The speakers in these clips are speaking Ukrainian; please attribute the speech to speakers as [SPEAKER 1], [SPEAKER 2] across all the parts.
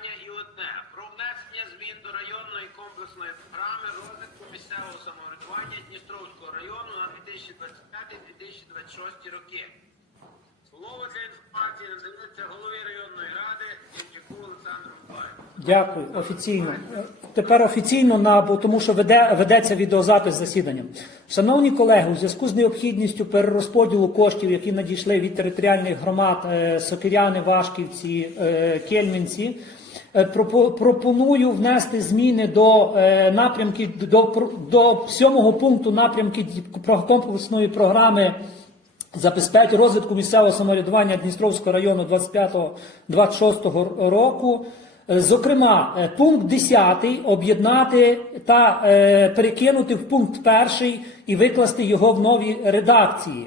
[SPEAKER 1] питання і одне про внесення змін до районної комплексної програми розвитку місцевого самоврядування Дністровського району на 2025-2026 роки. Слово для інформації надається голові районної ради Євчаку Олександру Миколаївну.
[SPEAKER 2] Дякую. Офіційно. Тепер офіційно на бо тому, що веде, ведеться відеозапис засідання. Шановні колеги, у зв'язку з необхідністю перерозподілу коштів, які надійшли від територіальних громад е, Сокиряни, Вашківці, е, Кельмінці. Е, пропо- Пропоную внести зміни до е, напрямків до, до сьомого пункту напрямки комплексної програми забезпечить розвитку місцевого самоврядування Дністровського району 25-26 року. Е, Зокрема, пункт 10 об'єднати та перекинути в пункт 1 і викласти його в новій редакції.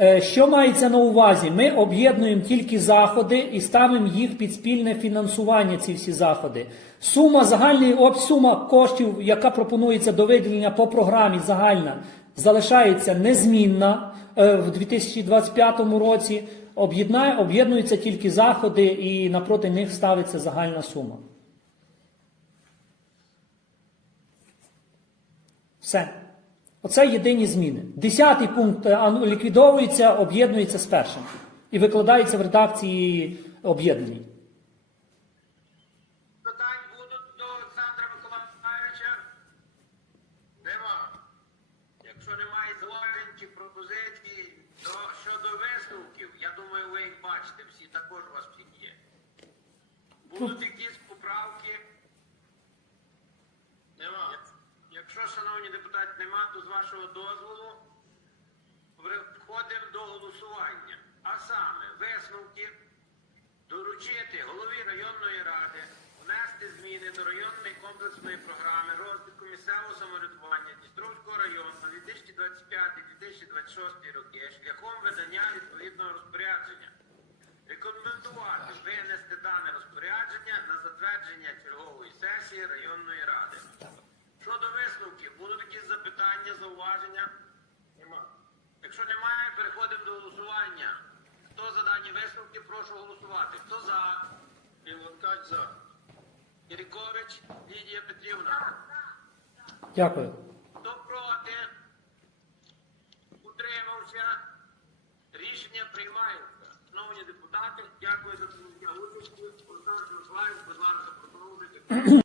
[SPEAKER 2] Е, Що мається на увазі? Ми об'єднуємо тільки заходи і ставимо їх під спільне фінансування. Ці всі заходи. Сума загальний об сума коштів, яка пропонується до виділення по програмі загальна, залишається незмінна е, в 2025 році. Об'єднуються тільки заходи, і напроти них ставиться загальна сума. Все. Оце єдині зміни. Десятий пункт е, ліквідовується, об'єднується з першим. І викладається в редакції об'єднані.
[SPEAKER 1] Питань будуть до Олександра Миколаївича? Нема. Якщо немає зауважень чи пропозицій, то щодо висновків, я думаю, ви їх бачите всі, також у вас всіх є. Будуть якісь поправки? Нема. Якщо, шановні депутати, нема, то з вашого дозволу входимо до голосування. А саме висновки доручити голові районної ради внести зміни до районної комплексної програми розвитку місцевого самоврядування Дністровського району на 2025-2026 роки шляхом видання відповідного розпорядження. Рекомендувати винести дане розпорядження на затвердження чергової сесії районної ради. Щодо висновків, будуть якісь запитання, зауваження? Нема. Якщо немає, переходимо до голосування. Хто за дані висновки, прошу голосувати. Хто за? Ілонкач за. Кірікович Лідія Петрівна.
[SPEAKER 2] Дякую.
[SPEAKER 1] Хто проти? Утримався. Рішення приймається. Шановні депутати, дякую за прийняття участі. Олександр Миколаївич, будь ласка, пропонуйте.